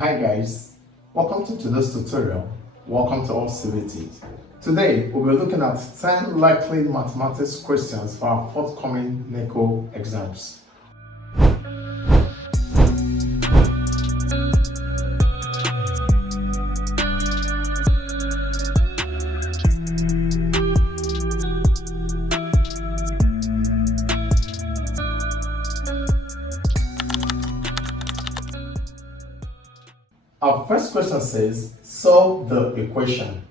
Hi guys, welcome to today's tutorial. Welcome to AllCBTs. Today we'll be looking at 10 likely mathematics questions for our forthcoming NECO exams. Our first question says, solve the equation.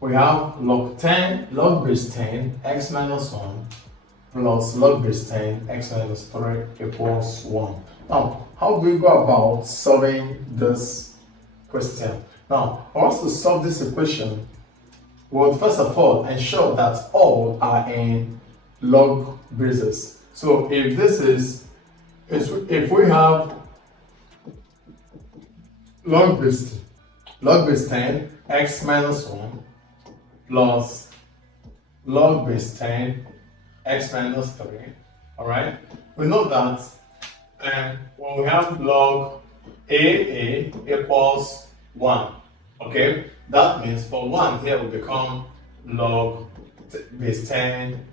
We have log base 10 x minus 1 plus log base 10 x minus 3 equals 1. Now, how do we go about solving this question? Now, for us to solve this equation, we would first of all ensure that all are in log bases. So if we have log base 10 x minus 1 plus log base 10 x minus 3, all right, we know that when we have log a equals 1, okay, that means for 1 here will become log base 10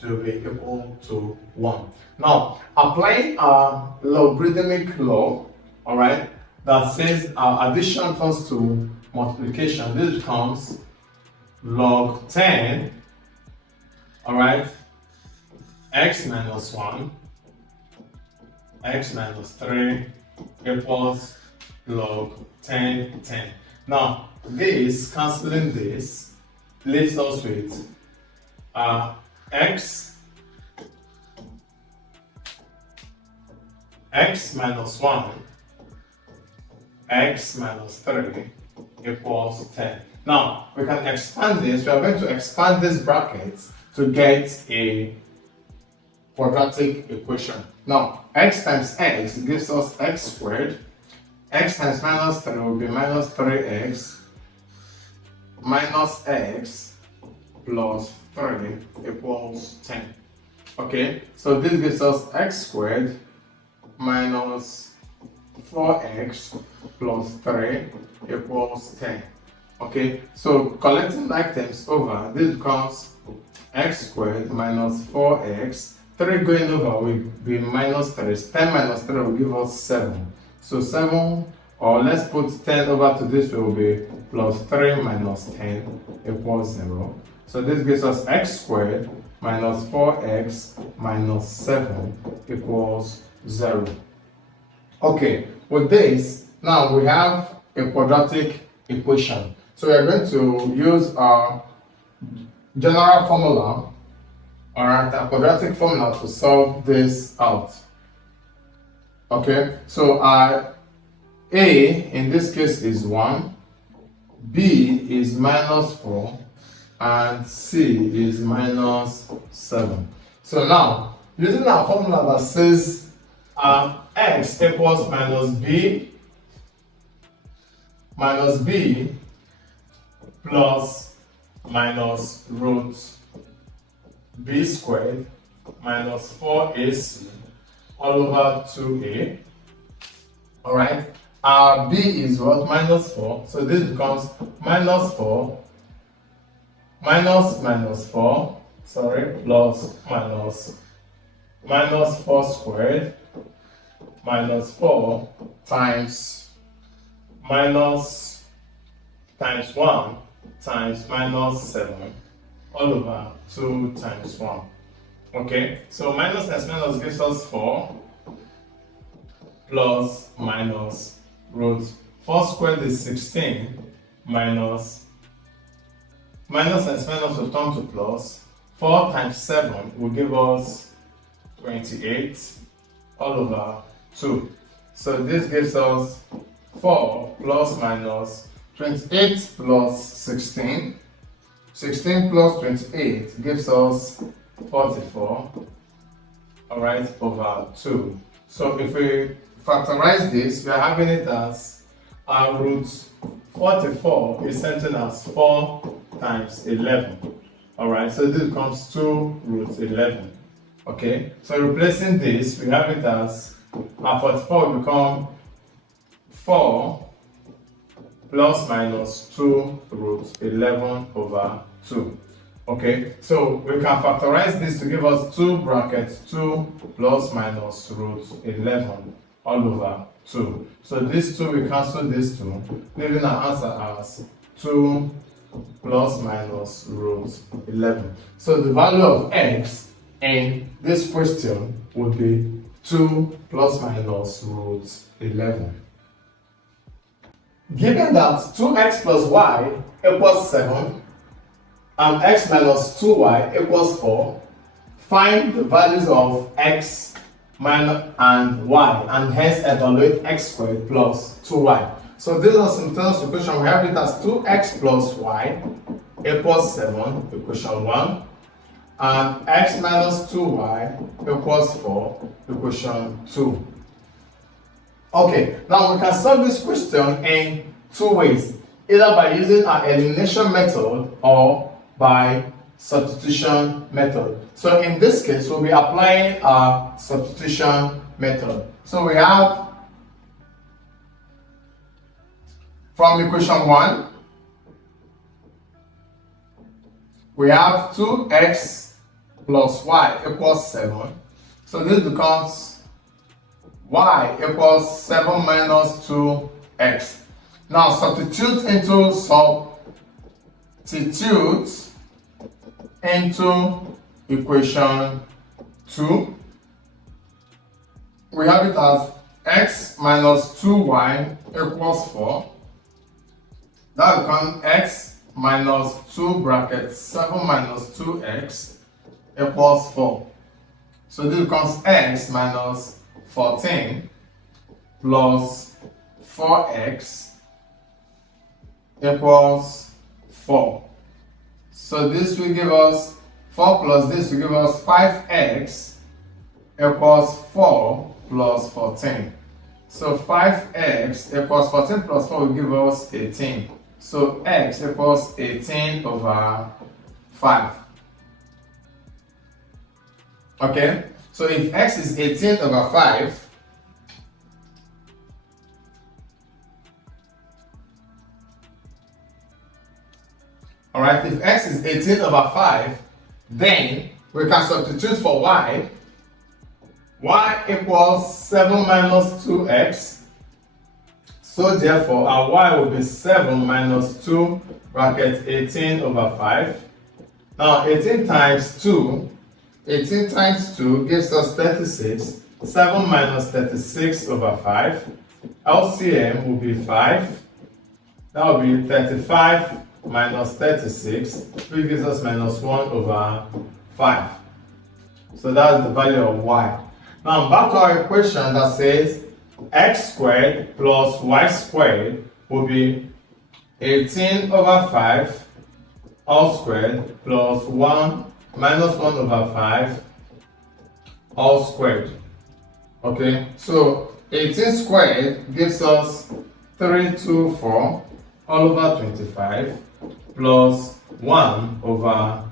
to be equal to 1. Now, applying our logarithmic law, all right, that says our addition turns to multiplication, this becomes log 10, all right, x minus 1, x minus 3 equals log 10. Now, this, cancelling this, leaves us with x minus 1 x minus 3 equals 10. Now, we can expand this. We are going to expand this bracket to get a quadratic equation. Now, x times x gives us x squared. X times minus 3 will be minus 3x minus x plus 3 equals 10. Okay, so this gives us x squared minus 4x plus 3 equals 10. Okay, so collecting items over, this becomes x squared minus 4x, 3 going over will be minus 3, 10 minus 3 will give us 7. So 7, or let's put 10 over to this will be plus 3 minus 10 equals 0. So this gives us x squared minus 4x minus 7 equals 0. Okay, with this, now we have a quadratic equation. So we are going to use our general formula, alright, a quadratic formula to solve this out. Okay, so A in this case is 1, B is minus 4, and C is minus 7. So now, using our formula that says x equals minus b plus minus root b squared minus 4ac all over 2a. All right, our b is what? Minus 4. So this becomes minus 4 minus 4, sorry, plus minus 4 squared minus 4 times minus times 1 times minus 7 all over 2 times 1. Okay, so minus times minus gives us 4 plus minus root 4 squared is 16 minus times minus will turn to plus 4 times 7 will give us 28 all over 2. So this gives us 4 plus minus 28 plus 16. 16 plus 28 gives us 44, all right, over 2. So if we factorize this, we are having it as our root 44 is something as 4 times 11. All right, so this becomes 2 root 11. Okay, so replacing this, we have it as our 44 will become 4 plus minus 2 root 11 over 2. Okay, so we can factorize this to give us 2 brackets 2 plus minus root 11 all over 2. So this 2, we cancel this 2, leaving our answer as 2 plus minus root 11. So the value of x in this question would be 2 plus minus root 11. Given that 2x plus y equals 7 and x minus 2y equals 4, find the values of x minus and y, and hence evaluate x squared plus 2y. So these are simultaneous equation. We have it as 2x plus y equals 7, equation 1, and x minus 2y equals 4, equation 2. Okay, now we can solve this question in two ways, either by using our elimination method or by substitution method. So in this case, we'll be applying our substitution method. So we have from equation 1, we have 2x plus y equals 7. So this becomes y equals 7 minus 2x. Now substitute into equation 2. We have it as x minus 2y equals 4. That becomes x minus 2 brackets 7 minus 2x equals 4. So this becomes x minus 14 plus 4x equals 4. So this will give us 4 plus this will give us 5x equals 4 plus 14. So 5x equals 14 plus 4 will give us 18. So x equals 18 over 5. Okay, so if x is 18 over 5, alright, if x is 18 over 5, then we can substitute for y. Y equals 7 minus 2x. So therefore, our y will be 7 minus 2 bracket 18 over 5. Now 18 times 2 gives us 36. 7 minus 36 over 5. LCM will be 5. That will be 35 minus 36, which gives us minus 1 over 5. So that's the value of y. Now back to our equation that says x squared plus y squared will be 18 over 5 all squared plus 1 minus 1 over 5 all squared. Okay, so 18 squared gives us 324 all over 25 plus 1 over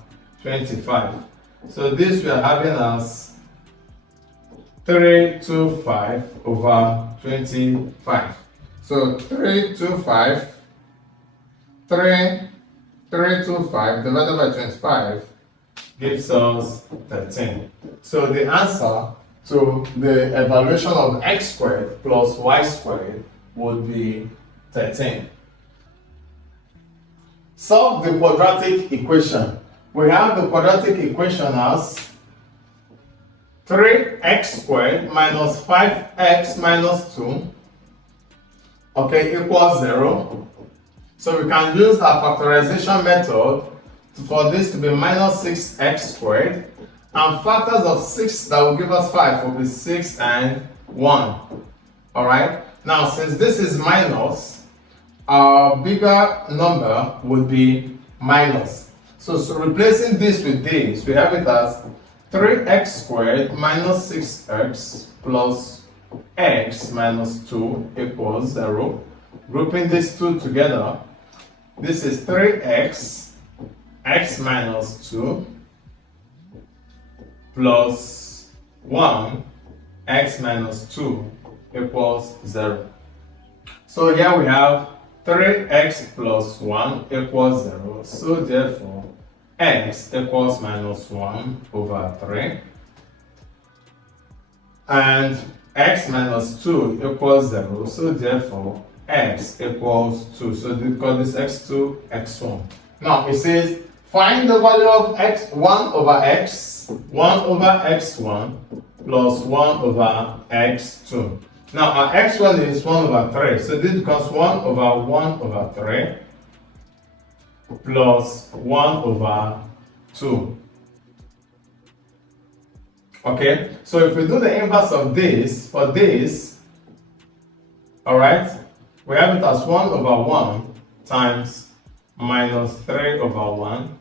25. So this we are having as 325 over 25. So 325 divided by 25 gives us 13. So the answer to the evaluation of x squared plus y squared would be 13. Solve the quadratic equation. We have the quadratic equation as 3x squared minus 5x minus 2, okay, equals 0. So we can use our factorization method for this to be minus 6x squared, and factors of 6 that will give us 5 will be 6 and 1. Alright, now since this is minus, our bigger number would be minus. So replacing this with this, we have it as 3x squared minus 6x plus x minus 2 equals 0. Grouping these two together, this is 3x, x minus 2 plus 1, x minus 2 equals 0. So here we have 3x plus 1 equals 0. So therefore, x equals minus 1 over 3. And x minus 2 equals 0. So therefore, x equals 2. So we call this x2, x1. Now it says, find the value of x, 1 over x, 1 over x1 plus 1 over x2. Now our x1 is 1 over 3, so this becomes 1 over 1 over 3 plus 1 over 2. Okay, so if we do the inverse of this, for this, alright, we have it as 1 over 1 times minus 3 over 1.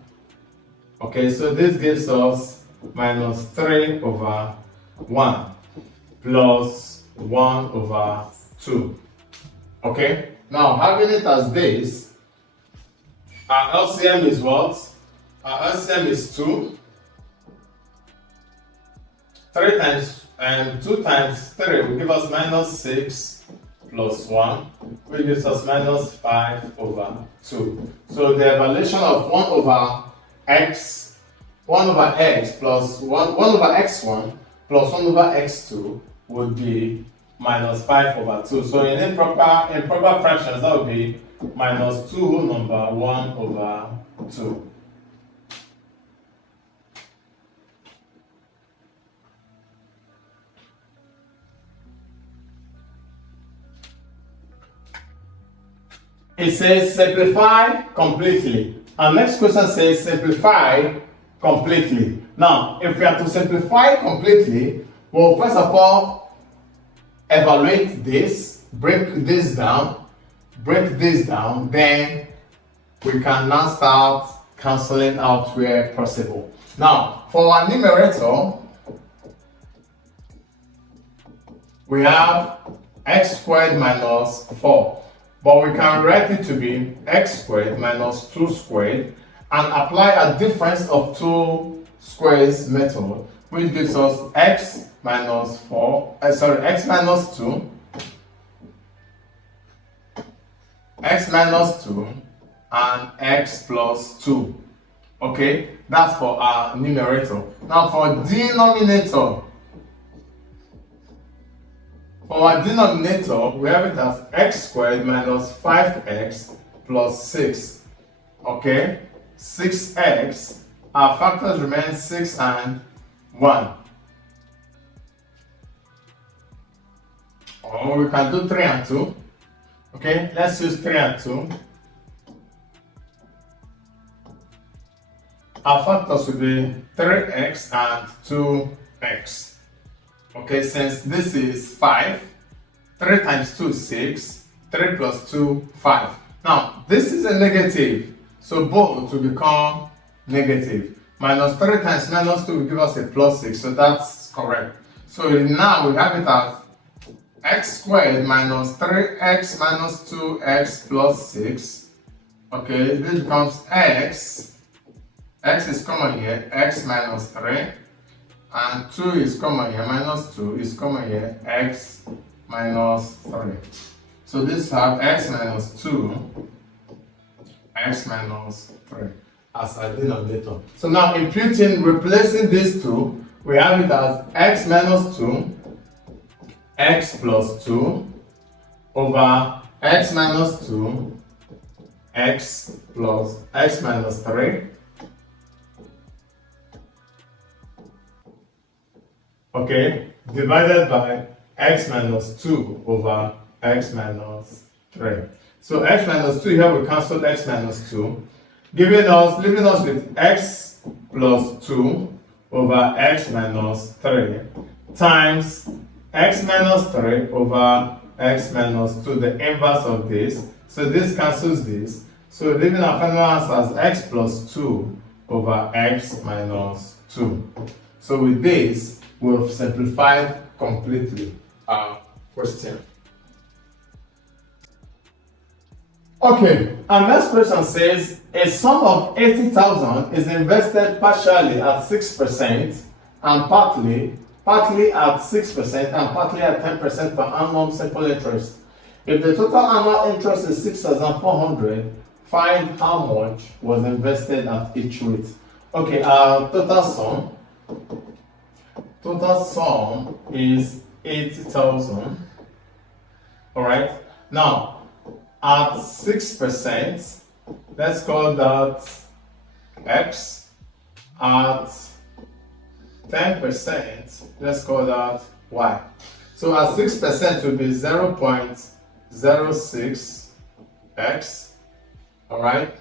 Okay, so this gives us minus 3 over 1 plus 1 over 2. Okay, now having it as this, our LCM is what? Our LCM is 2. 3 times and 2 times 3 will give us minus 6 plus 1, which gives us minus 5 over 2. So the evaluation of 1 over x plus 1 over x1 plus 1 over x2 would be minus 5 over 2. So in improper fractions, that would be minus 2 whole number 1 over 2. It says simplify completely. Our next question says simplify completely. Now, if we are to simplify completely, well, first of all, evaluate this, break this down, then we can now start cancelling out where possible. Now, for our numerator, we have x squared minus 4. But we can write it to be x squared minus 2 squared and apply a difference of 2 squares method, which gives us x minus 2, x minus 2, and x plus 2. Okay, that's for our numerator. Now for denominator, for our denominator, we have it as x squared minus 5x plus 6. Okay, 6x. Our factors remain 6 and 1. Or we can do 3 and 2. Okay, let's use 3 and 2. Our factors will be 3x and 2x. Okay, since this is 5, 3 times 2 is 6, 3 plus 2, 5. Now, this is a negative, so both will become negative. Minus 3 times minus 2 will give us a plus 6, so that's correct. So now we have it as x squared minus 3x minus 2x plus 6. Okay, this becomes x is common here, x minus 3. And 2 is common here, minus 2 is common here, x minus 3. So this have x minus 2, x minus 3 as a denominator. So now replacing these two, we have it as x minus 2, x plus 2 over x minus 2, x plus x minus 3. Okay, divided by x minus 2 over x minus 3. So x minus 2 here we cancel x minus 2, leaving us with x plus 2 over x minus 3 times x minus 3 over x minus 2, the inverse of this. So this cancels this. So leaving our final answer as x plus 2 over x minus 2. So with this, we've simplified completely our question. Okay, our next question says a sum of 80,000 is invested partially at 6% and partly at 6% and partly at 10% per annum simple interest. If the total annual interest is 6,400, find how much was invested at each rate. Okay, total sum is 80,000. All right. Now, at 6%, let's call that X. At 10%, let's call that Y. So at 6% will be 0.06x, all right?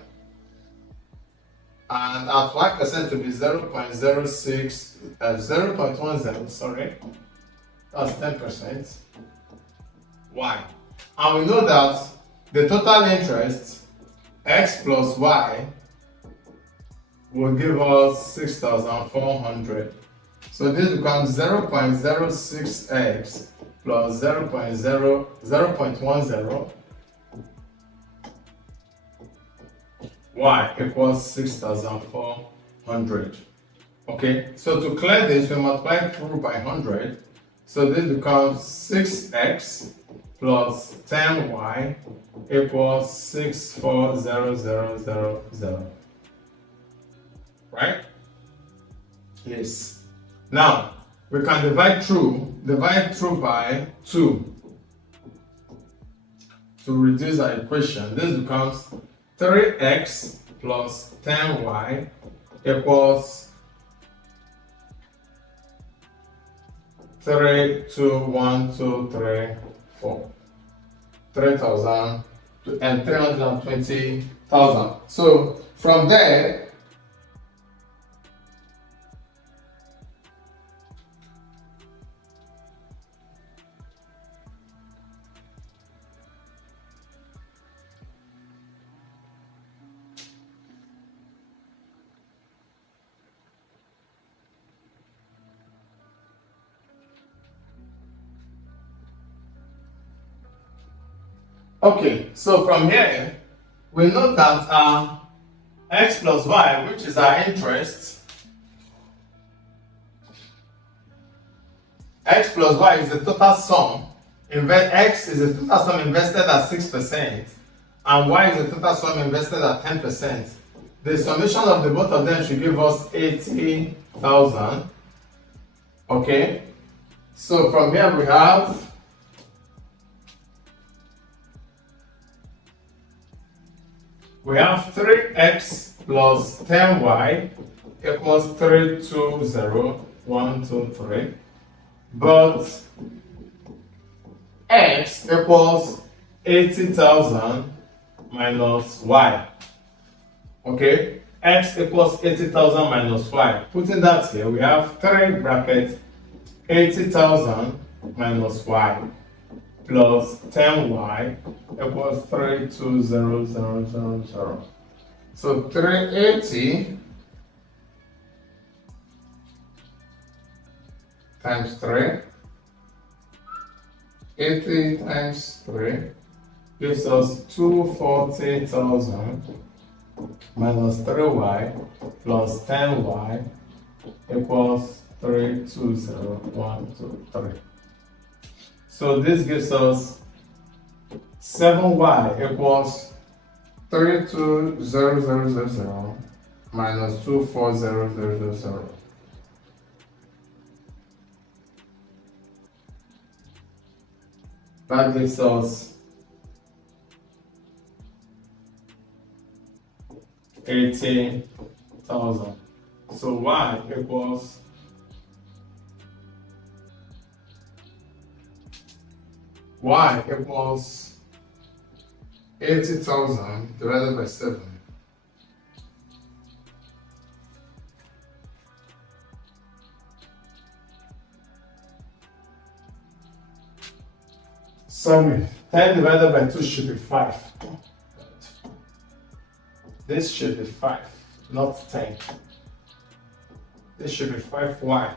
And at 1% will be 0.10, sorry. That's 10%. Y. And we know that the total interest, X plus Y, will give us 6,400. So this becomes 0.06x plus 0.10 y equals 6,400. Okay, so to clear this, we multiply through by 100. So this becomes 6x plus 10y equals 640,000. Right? Yes. Now, we can divide through by 2 to reduce our equation. This becomes 3x plus 10y equals 3, 2, 1, 2, 3, 4. 3,000 and 320,000. So from there, okay, so from here, we know that x plus y, which is our interest, x plus y is the total sum. X is the total sum invested at 6%, and y is the total sum invested at 10%. The summation of the both of them should give us 80,000. Okay, so from here we have 3x plus 10y equals 320,123. But x equals 80,000 minus y. Okay, x equals 80,000 minus y. Putting that here, we have 3 bracket 80,000 minus y plus 10y equals 320,000. So 380 times 3, 80 times 3 gives us 240,000 minus 3y plus 10y equals 320,123. So this gives us 7y equals 320,000 minus 240,000. That gives us 80,000. So y equals 80,000 divided by 7. Sorry, 10 divided by 2 should be 5. This should be 5, not 10. This should be 5y.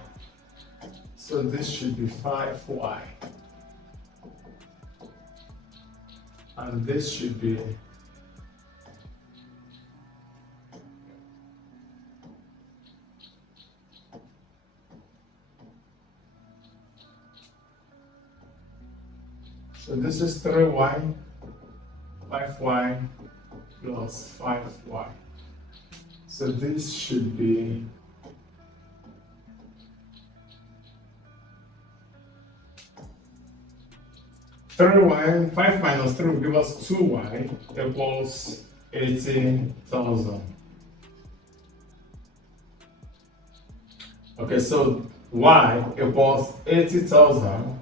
So this should be 5y. And this should be So this is 3y, 5y plus 5y. So this should be 3y, 5 minus 3 will give us 2y equals 80,000. Okay, so y equals 80,000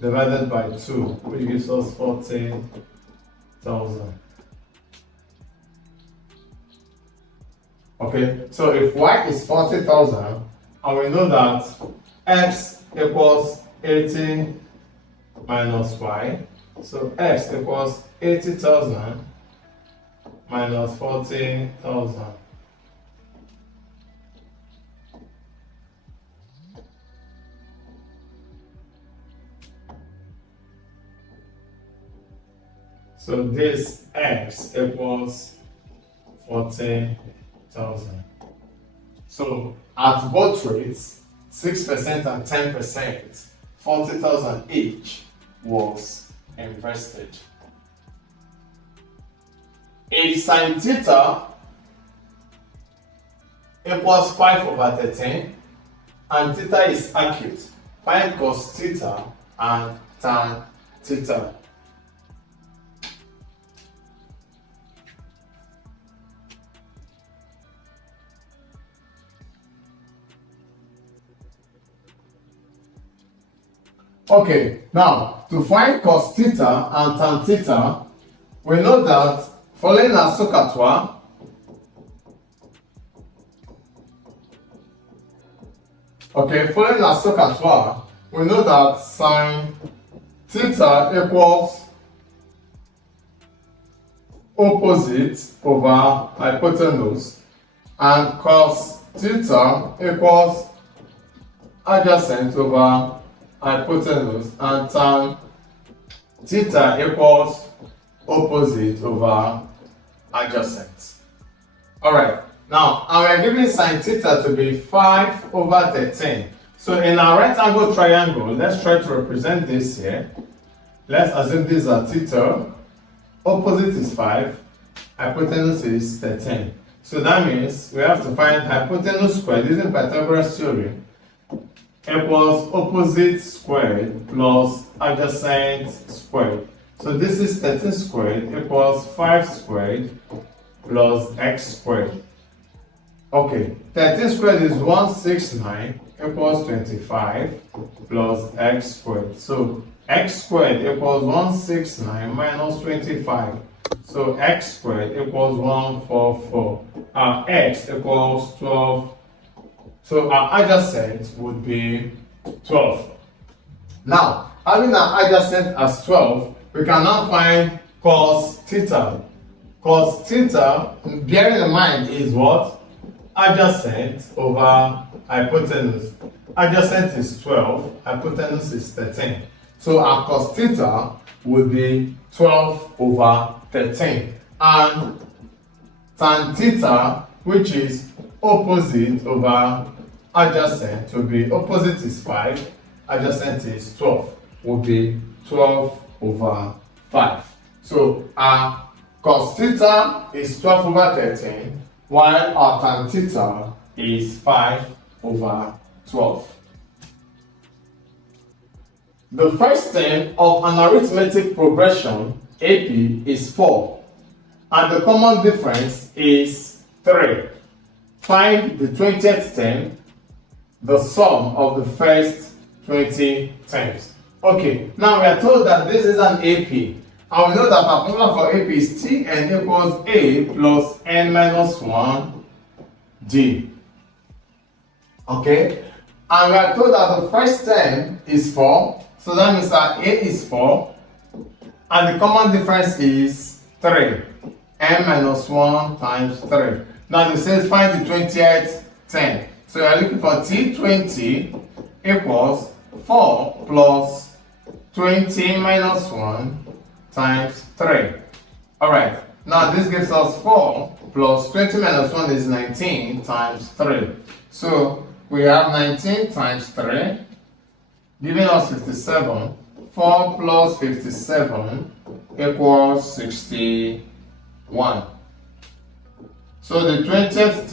divided by 2, which gives us 40,000. Okay, so if y is 40,000, and we know that x equals 80 minus y, so x equals 80,000 minus 40,000. So this x equals 40,000. So at both rates, 6% and 10%, 40,000 each was invested. If sine theta equals 5/13 and theta is acute, find cos theta and tan theta. Okay, now to find cos theta and tan theta, we know that following our SOHCAHTOA, we know that sine theta equals opposite over hypotenuse and cos theta equals adjacent over hypotenuse, and tan theta equals opposite over adjacent. Alright, now we are given sine theta to be 5/13. So in our rectangle triangle, let's try to represent this here. Let's assume these are theta, opposite is 5, hypotenuse is 13. So that means we have to find hypotenuse squared using Pythagoras theorem equals opposite squared plus adjacent squared. So this is 13 squared equals 5 squared plus x squared. Okay, 13 squared is 169 equals 25 plus x squared. So x squared equals 169 minus 25. So x squared equals 144. Our x equals 12. So our adjacent would be 12. Now, having our adjacent as 12, we can now find cos theta. Cos theta, bearing in mind, is what? Adjacent over hypotenuse. Adjacent is 12, hypotenuse is 13. So our cos theta would be 12/13. And tan theta, which is opposite over adjacent, will be opposite is 5, adjacent is 12, will be 12/5. So our cos theta is 12/13, while our tan theta is 5/12. The first term of an arithmetic progression, AP, is 4, and the common difference is 3. Find the 20th term, the sum of the first 20 terms. Okay, now we are told that this is an AP, and we know that our formula for AP is Tn equals A plus n minus 1 D. Okay, and we are told that the first term is 4, so that means that A is 4, and the common difference is 3. n minus 1 times 3. Now this says find the 20th term. So we are looking for T20 equals 4 plus 20 minus 1 times 3. Alright, now this gives us 4 plus 20 minus 1 is 19 times 3. So we have 19 times 3, giving us 57. 4 plus 57 equals 61. So the 20th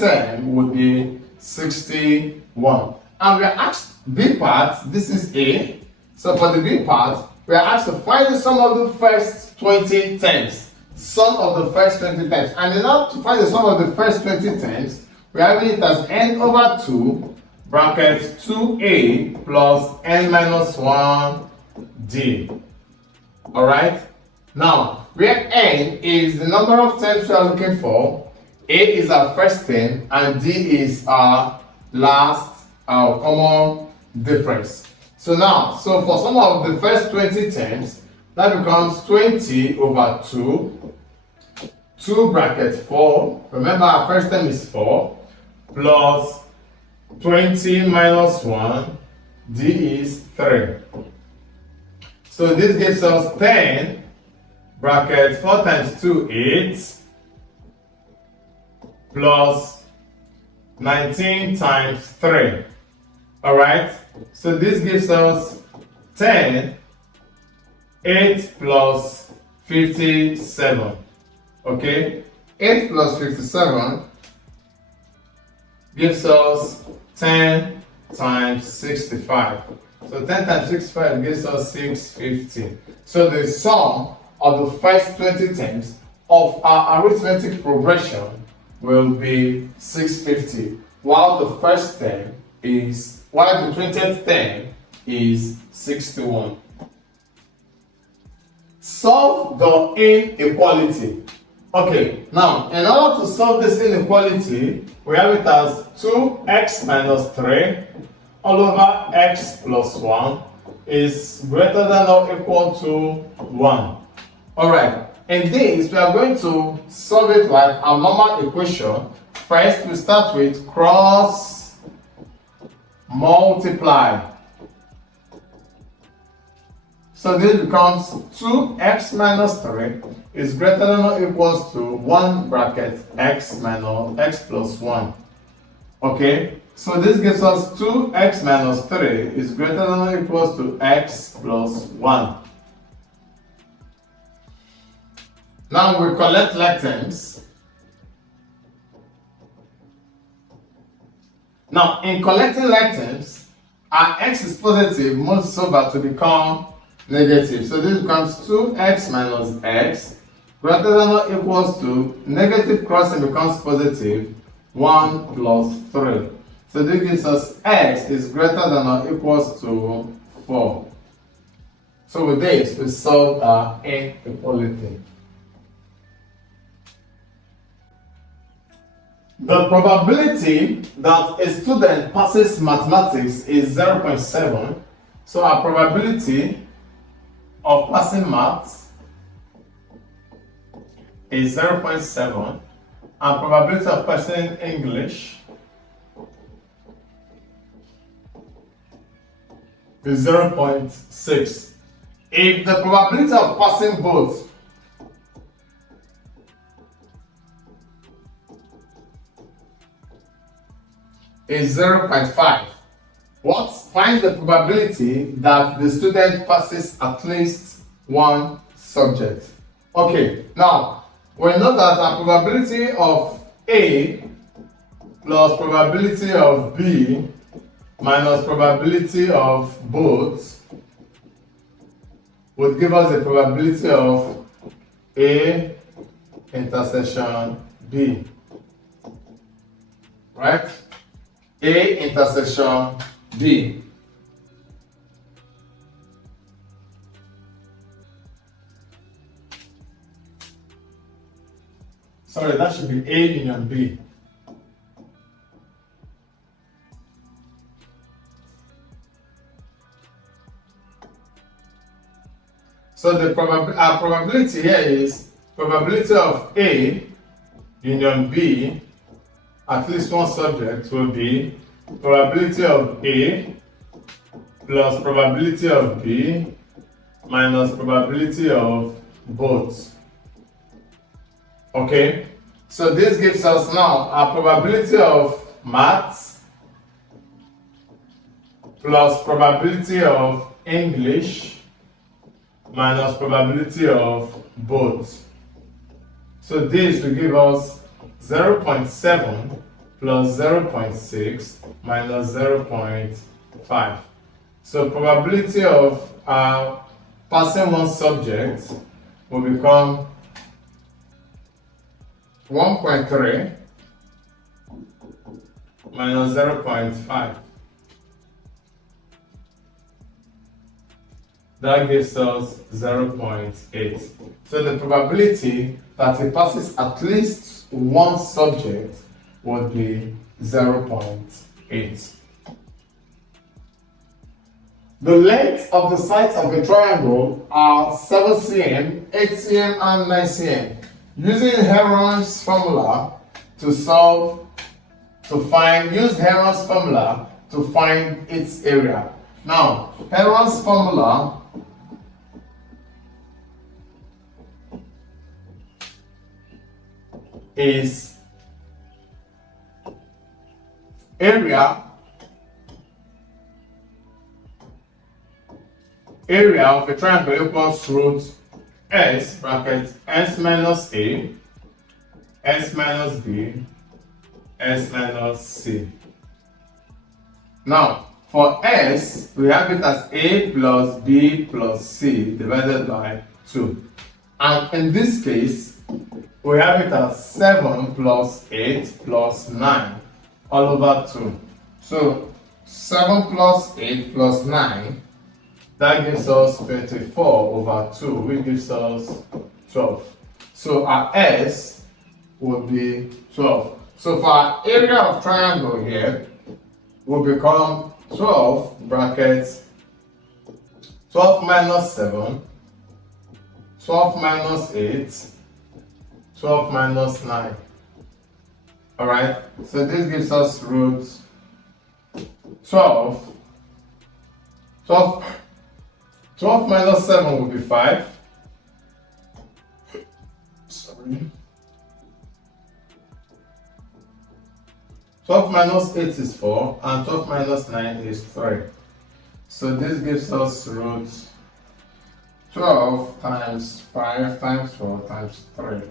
term would be 61. And we are asked B part, this is A. So for the B part, we are asked to find the sum of the first 20 terms. Sum of the first 20 terms. And in order to find the sum of the first 20 terms, we have it as n over 2 bracket 2a plus n minus 1d. Alright? Now, where n is the number of terms we are looking for, a is our first term, and d is our last, our common difference. So now, so for some of the first 20 terms, that becomes 20 over 2, 2 bracket 4, remember our first term is 4, plus 20 minus 1, d is 3. So this gives us 10, bracket 4 times 2, 8, plus 19 times 3. Alright, so this gives us 10, 8 plus 57. Okay, 8 plus 57 gives us 10 times 65. So 10 times 65 gives us 650. So the sum of the first 20 terms of our arithmetic progression will be 650, while the 20th term is 61. Solve the inequality. Okay, now in order to solve this inequality, we have it as 2x minus 3 all over x plus 1 is greater than or equal to 1. Alright, in this we are going to solve it like a normal equation. First we start with cross multiply. So this becomes 2x minus 3 is greater than or equals to 1 bracket x minus x plus 1. Okay, so this gives us 2x minus 3 is greater than or equals to x plus 1. Now we collect like terms. Now in collecting like terms, our x is positive moves over to become negative. So this becomes 2x minus x greater than or equals to negative crossing becomes positive 1 plus 3. So this gives us x is greater than or equals to 4. So with this we solve our inequality. The probability that a student passes mathematics is 0.7. So our probability of passing maths is 0.7, and probability of passing English is 0.6. If the probability of passing both is 0.5, find the probability that the student passes at least one subject. Okay, now we know that our probability of A plus probability of B minus probability of both would give us a probability of A intersection B. Right? A intersection B. Sorry, that should be A union B. So the our probability here is probability of A union B, at least one subject, will be probability of A plus probability of B minus probability of both. Okay, so this gives us now our probability of maths plus probability of English minus probability of both. So this will give us 0.7 plus 0.6 minus 0.5. So probability of passing one subject will become 1.3 minus 0.5. That gives us 0.8. So the probability that it passes at least one subject would be 0.8. The length of the sides of a triangle are 7 cm, 8 cm, and 9 cm. Using Heron's formula use Heron's formula to find its area. Now, Heron's formula is area of a triangle equals root s bracket s minus a, s minus b, s minus c. Now, for s, we have it as a plus b plus c divided by 2. And in this case, we have it as 7 plus 8 plus 9 all over 2. So 7 plus 8 plus 9, that gives us 24 over 2, which gives us 12. So our S would be 12. So for our area of triangle here, will become 12 brackets 12 minus 7, 12 minus 8, 12 minus 9. Alright, so this gives us root 12. 12 minus 7 will be 5. Sorry. 12 minus 8 is 4, and 12 minus 9 is 3. So this gives us root 12 times 5 times 4 times 3.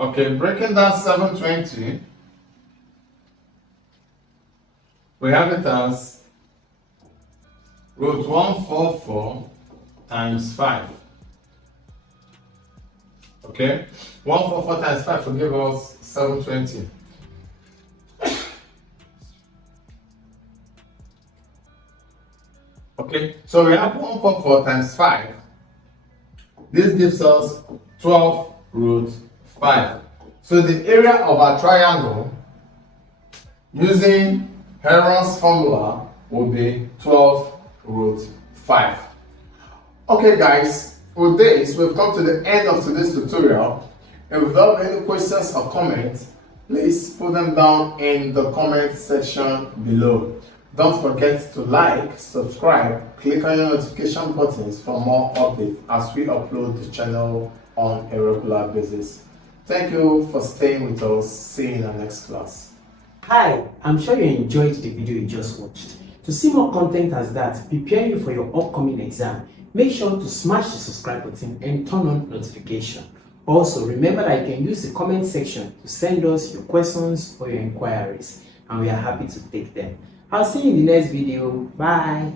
Okay, breaking down 720, we have it as root 144 times 5. Okay, 144 times 5 will give us 720. Okay, so we have 144 times 5. This gives us 12 root 5. So the area of our triangle using Heron's formula will be 12 root 5. Okay guys, with this we've come to the end of today's tutorial. If you have any questions or comments, please put them down in the comment section below. Don't forget to like, subscribe, click on your notification buttons for more updates as we upload the channel on a regular basis. Thank you for staying with us. See you in our next class. Hi, I'm sure you enjoyed the video you just watched. To see more content as that, prepare you for your upcoming exam, make sure to smash the subscribe button and turn on notification. Also, remember that you can use the comment section to send us your questions or your inquiries, and we are happy to take them. I'll see you in the next video. Bye.